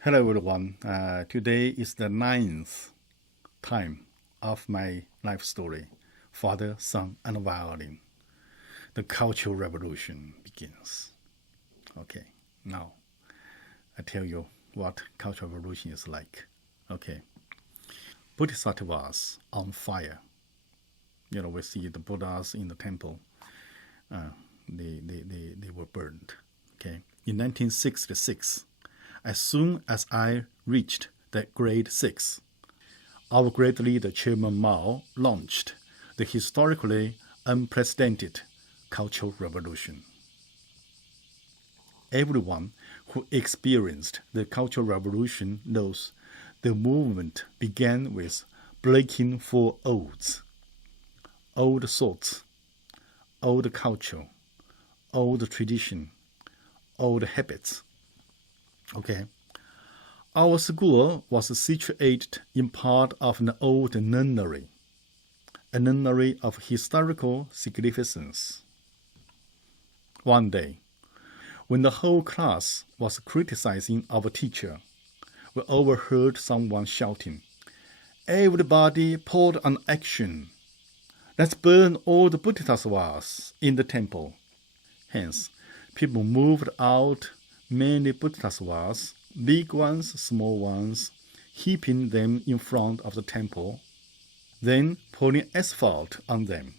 Hello everyone. Today is the ninth time of my life story, Father, Son, and Violin. The Cultural Revolution begins. Okay, now I tell you what Cultural Revolution is like. Okay, Bodhisattvas on fire. We see the Buddhas in the temple. They were burned. Okay, in 1966, as soon as I reached the grade 6, our great leader Chairman Mao launched the historically unprecedented Cultural Revolution. Everyone who experienced the Cultural Revolution knows the movement began with breaking four oaths: old thoughts, old culture, old tradition, old habits. Okay. Our school was situated in part of an old nunnery, a nunnery of historical significance. One day, when the whole class was criticizing our teacher, we overheard someone shouting, "Everybody poured on action. Let's burn all the bodhisattvas in the temple." Hence, people moved out many bodhisattvas, big ones, small ones, heaping them in front of the temple, then pouring asphalt on them.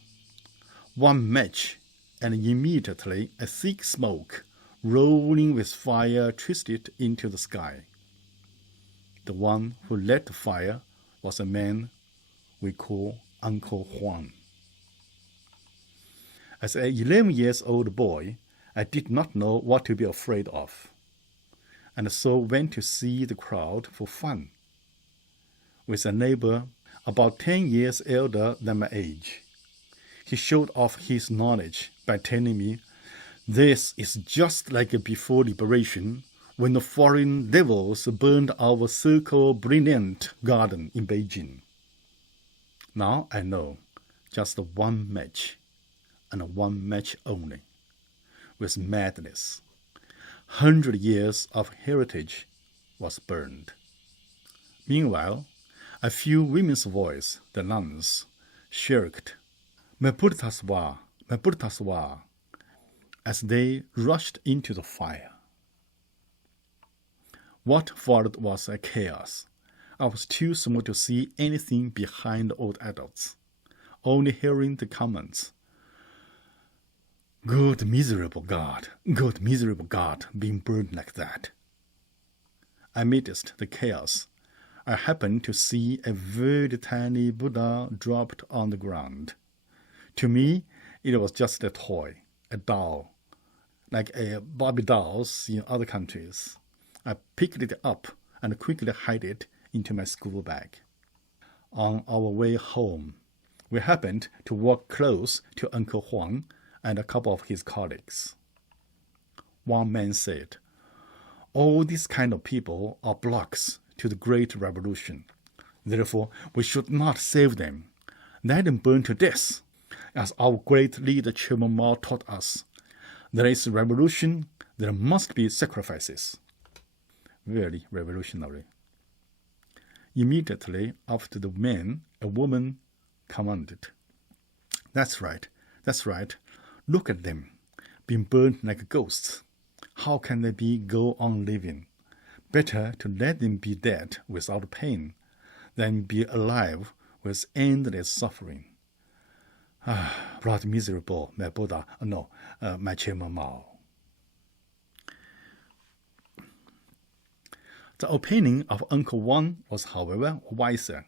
One match, and immediately a thick smoke, rolling with fire, twisted into the sky. The one who lit the fire was a man we call Uncle Wang. As an 11-year-old boy, I did not know what to be afraid of, and so went to see the crowd for fun, with a neighbor about 10 years elder than my age. He showed off his knowledge by telling me, "This is just like before liberation, when the foreign devils burned our circle brilliant garden in Beijing." Now I know just one match, and one match only, with madness. 100 years of heritage was burned. Meanwhile, a few women's voices, the nuns, shrieked, "My bodhisattva, my bodhisattva," as they rushed into the fire. What followed was a chaos. I was too small to see anything behind the old adults, only hearing the comments, "Good miserable God, good miserable God, being burned like that." Amidst the chaos, I happened to see a very tiny Buddha dropped on the ground. To me, it was just a toy, a doll, like a Barbie dolls in other countries. I picked it up and quickly hid it into my school bag. On our way home, we happened to walk close to Uncle Huang and a couple of his colleagues. One man said, "All these kind of people are blocks to the Great Revolution. Therefore, we should not save them. Let them burn to death. As our great leader Chairman Mao taught us, there is revolution, there must be sacrifices." Very revolutionary. Immediately after the man, a woman commanded, That's right. Look at them, being burned like ghosts. How can they go on living? Better to let them be dead without pain than be alive with endless suffering." Blood miserable, my Buddha, my Chairman Mao. The opinion of Uncle Wang was, however, wiser.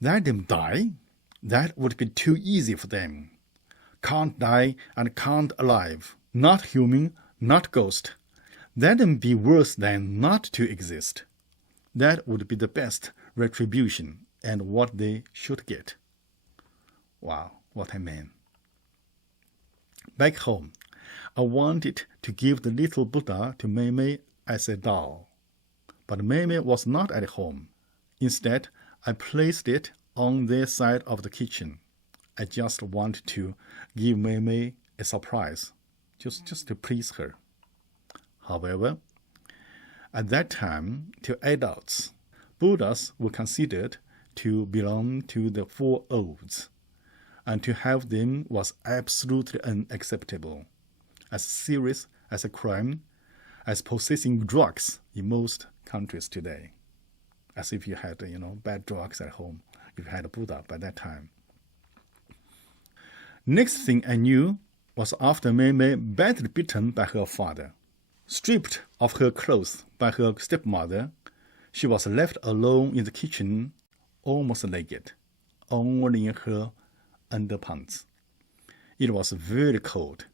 Let them die? That would be too easy for them. Can't die and can't alive. Not human, not ghost. Let them be worse than not to exist. That would be the best retribution and what they should get. Wow, what a man. Back home, I wanted to give the little Buddha to Mei as a doll. But Mei was not at home. Instead, I placed it on their side of the kitchen. I just wanted to give Mei a surprise, just to please her. However, At that time, to adults, Buddhas were considered to belong to the Four Odes, and to have them was absolutely unacceptable, as serious as a crime as possessing drugs in most countries today. As if you had, bad drugs at home, if you had a Buddha by that time. Next thing I knew was after Mei Mei badly beaten by her father, stripped of her clothes by her stepmother, she was left alone in the kitchen, almost naked, only in her underpants. It was very cold.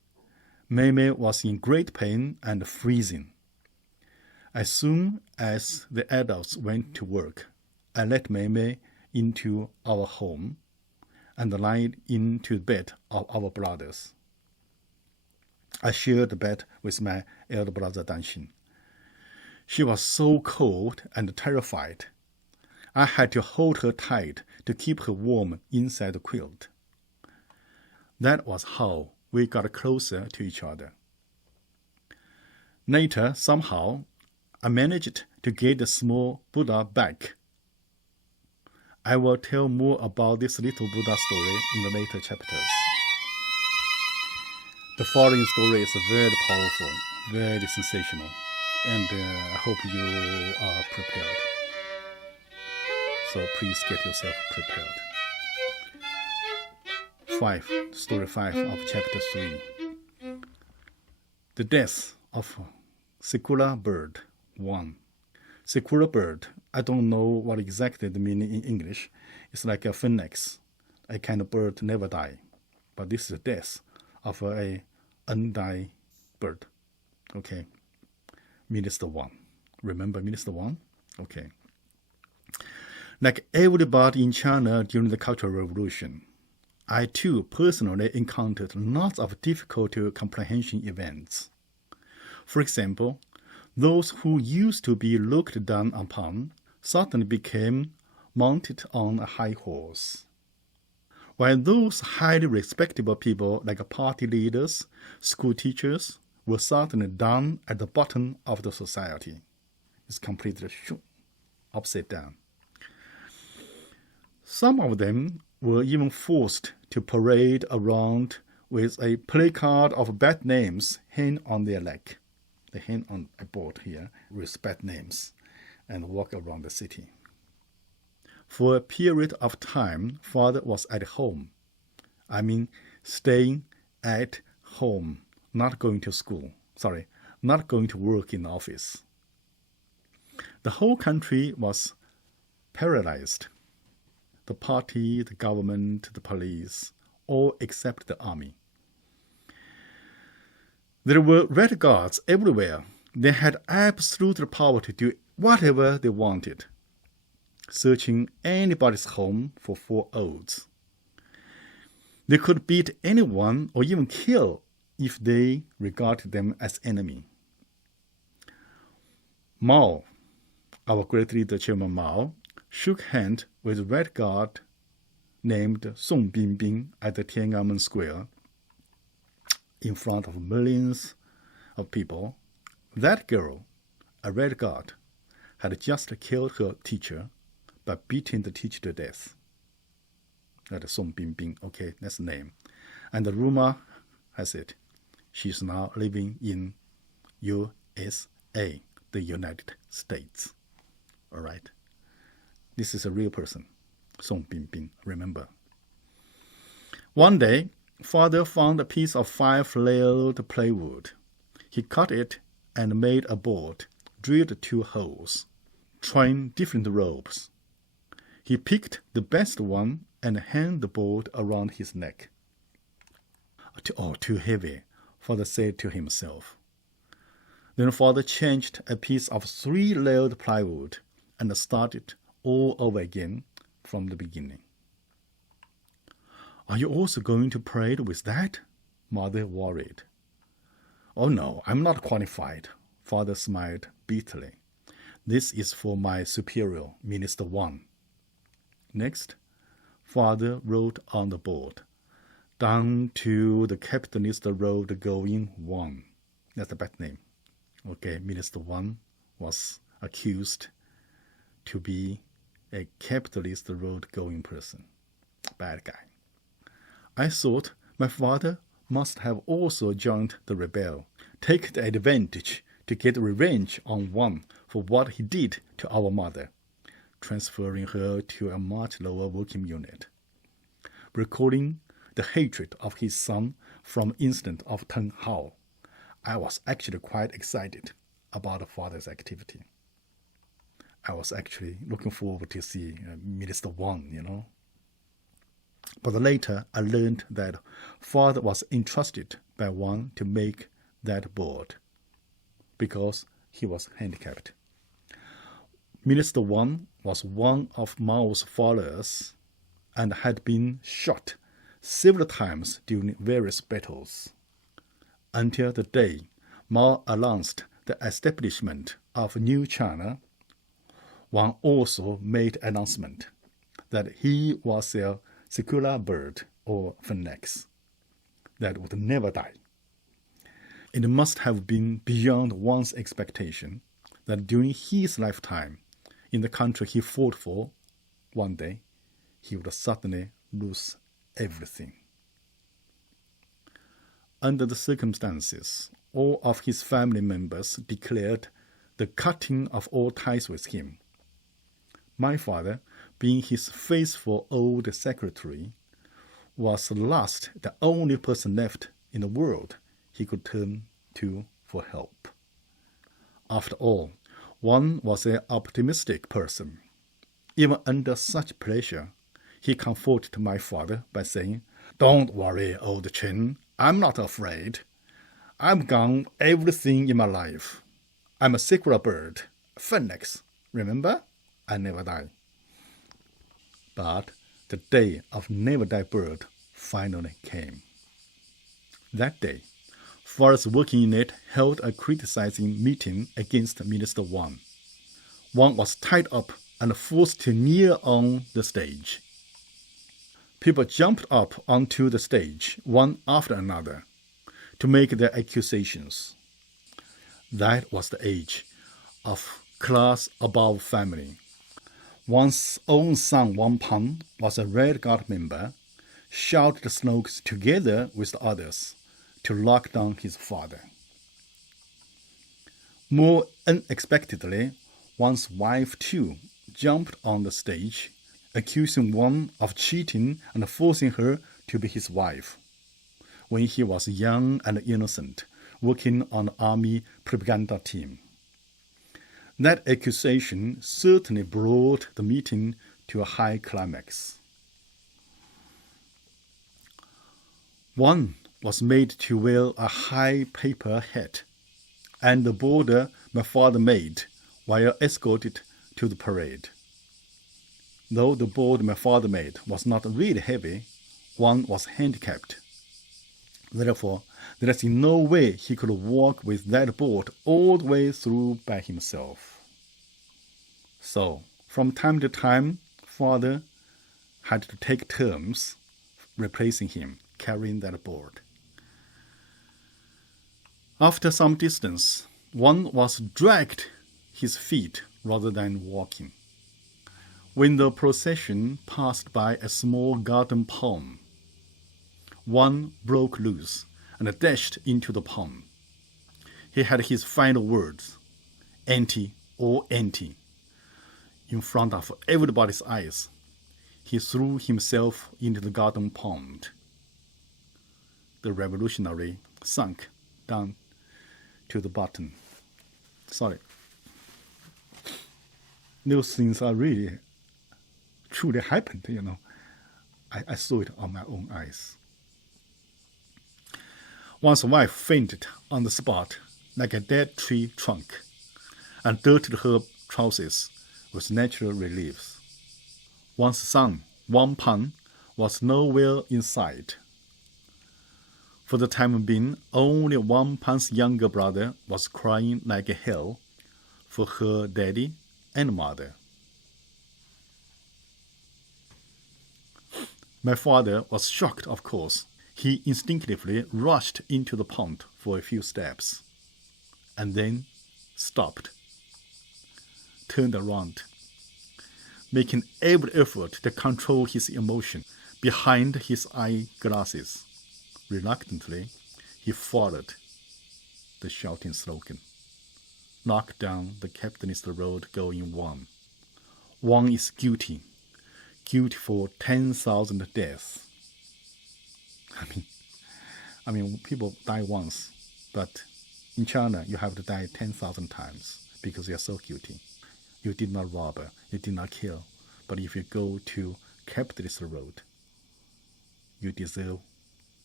Mei Mei was in great pain and freezing. As soon as the adults went to work, I let Mei Mei into our home and lied into the bed of our brothers. I shared the bed with my elder brother Danxin. She was so cold and terrified. I had to hold her tight to keep her warm inside the quilt. That was how we got closer to each other. Later, somehow, I managed to get the small Buddha back. I will tell more about this little Buddha story in the later chapters. The following story is very powerful, very sensational, and I hope you are prepared. So please get yourself prepared. Story 5 of chapter 3. The death of Sakura bird, Wang. Sakura bird, I don't know what exactly the meaning in English. It's like a phoenix, a kind of bird never die. But this is the death of a undied bird. Okay. Minister Wang. Remember Minister Wang? Okay. Like everybody in China during the Cultural Revolution, I too personally encountered lots of difficult to comprehension events. For example, those who used to be looked down upon suddenly became mounted on a high horse, while those highly respectable people like party leaders, school teachers, were suddenly down at the bottom of the society. It's completely upside down. Some of them were even forced to parade around with a placard of bad names hanging on their leg. They hang on a board here with bad names and walk around the city. For a period of time, father was at home. I mean, staying at home, not going to school. Not going to work in the office. The whole country was paralyzed. The party, the government, the police, all except the army. There were red guards everywhere. They had absolute power to do whatever they wanted, searching anybody's home for 4 odes. They could beat anyone or even kill if they regarded them as enemy. Mao, our great leader Chairman Mao, shook hands with a red guard named Song Bingbing at the Tiananmen Square in front of millions of people. That girl, a red guard, had just killed her teacher by beating the teacher to death. That is Song Bingbing, okay, that's the name. And the rumor has it, she's now living in USA, the United States. All right. This is a real person, Song Bingbing, remember. One day, father found a piece of 5-layered plywood. He cut it and made a board, drilled 2 holes, twined different ropes. He picked the best one and hung the board around his neck. Too heavy, father said to himself. Then father changed a piece of 3-layered plywood and started all over again from the beginning. Are you also going to parade with that? Mother worried. Oh no, I'm not qualified, father smiled bitterly. This is for my superior, Minister Wang. Next, father wrote on the board, down to the capitalist road going Wang. That's a bad name. Okay, Minister Wang, was accused to be a capitalist road-going person. Bad guy. I thought my father must have also joined the rebel, taken the advantage to get revenge on Wang for what he did to our mother, transferring her to a much lower working unit. Recalling the hatred of his son from incident of Teng Hao, I was actually quite excited about the father's activity. I was actually looking forward to see Minister Wang, But later I learned that father was entrusted by Wang to make that board because he was handicapped. Minister Wang was one of Mao's followers and had been shot several times during various battles, until the day Mao announced the establishment of New China. Wang also made announcement that he was a secular bird or phoenix that would never die. It must have been beyond one's expectation that during his lifetime, in the country he fought for, one day he would suddenly lose everything. Under the circumstances, all of his family members declared the cutting of all ties with him. My father, being his faithful old secretary, was last the only person left in the world he could turn to for help. After all, Wang was an optimistic person. Even under such pressure, he comforted my father by saying, "Don't worry, old Chen, I'm not afraid. I've done everything in my life. I'm a secular bird, a phoenix. Remember? I never die." But the day of never die bird finally came. That day, Forest Working Unit held a criticizing meeting against Minister Wang. Wang was tied up and forced to kneel on the stage. People jumped up onto the stage, one after another, to make their accusations. That was the age of class above family. Wang's own son Wang Pan was a Red Guard member, shouted the slogans together with the others to lock down his father. More unexpectedly, Wang's wife too jumped on the stage, accusing Wang of cheating and forcing her to be his wife, when he was young and innocent, working on the army propaganda team. That accusation certainly brought the meeting to a high climax. Wang was made to wear a high paper hat, and the border my father made while escorted to the parade. Though the board my father made was not really heavy, Wang was handicapped. Therefore, there is no way he could walk with that board all the way through by himself. So, from time to time, father had to take turns replacing him, carrying that board. After some distance, Wang was dragged his feet rather than walking. When the procession passed by a small garden pond, Wang broke loose and dashed into the pond. He had his final words, "Anti or anti." In front of everybody's eyes, he threw himself into the garden pond. The revolutionary sunk down to the bottom. Sorry. Those things are really truly happened, I saw it on my own eyes. One's wife fainted on the spot like a dead tree trunk and dirtied her trousers with natural reliefs. One's son, Wang Pan, was nowhere in sight. For the time being, only Wang Pan's younger brother was crying like hell for her daddy and mother. My father was shocked, of course. He instinctively rushed into the pond for a few steps, and then stopped. turned around, making every effort to control his emotion behind his eyeglasses. Reluctantly, he followed the shouting slogan. Knock down the capitalist road going Wang. Wang is guilty. Guilty for 10,000 deaths. I mean, people die once, but in China, you have to die 10,000 times because you're so guilty. You did not rob, you did not kill. But if you go to capitalist road, you deserve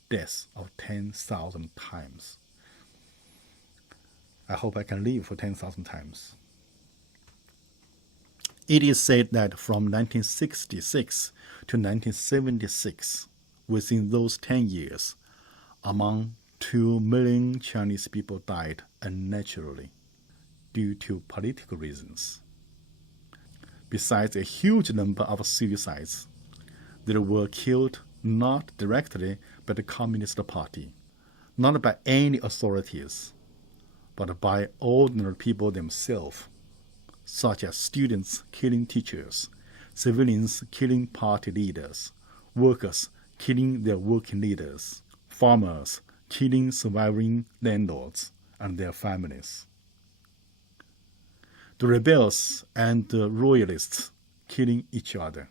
death of 10,000 times. I hope I can live for 10,000 times. It is said that from 1966 to 1976, within those 10 years, among 2 million Chinese people died unnaturally due to political reasons. Besides a huge number of suicides, they were killed not directly by the Communist Party, not by any authorities, but by ordinary people themselves, such as students killing teachers, civilians killing party leaders, workers killing their working leaders, farmers killing surviving landlords and their families. The rebels and the royalists killing each other.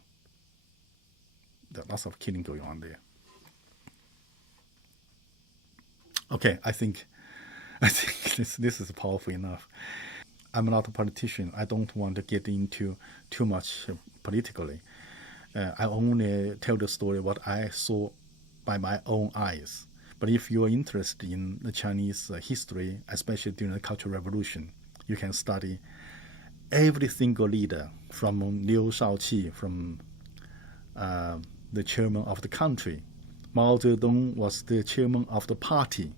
There's lots of killing going on there. Okay, I think this is powerful enough. I'm not a politician. I don't want to get into too much politically. I only tell the story what I saw by my own eyes. But if you're interested in the Chinese history, especially during the Cultural Revolution, you can study every single leader from Liu Shaoqi, from the chairman of the country. Mao Zedong was the chairman of the party,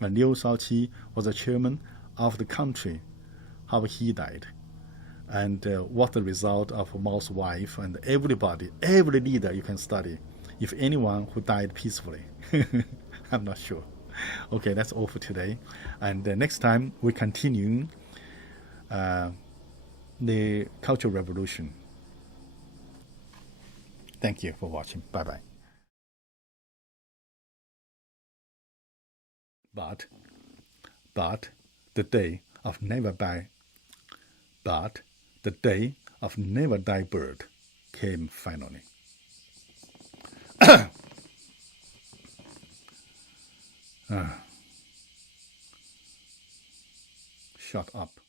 and Liu Shaoqi was the chairman of the country. How he died, and what the result of Mao's wife, and everybody, every leader you can study. If anyone who died peacefully, I'm not sure. Okay, that's all for today, and next time we continue the Cultural Revolution. Thank you for watching. Bye bye. But the day of never die. But the day of never die bird came finally. Shut up.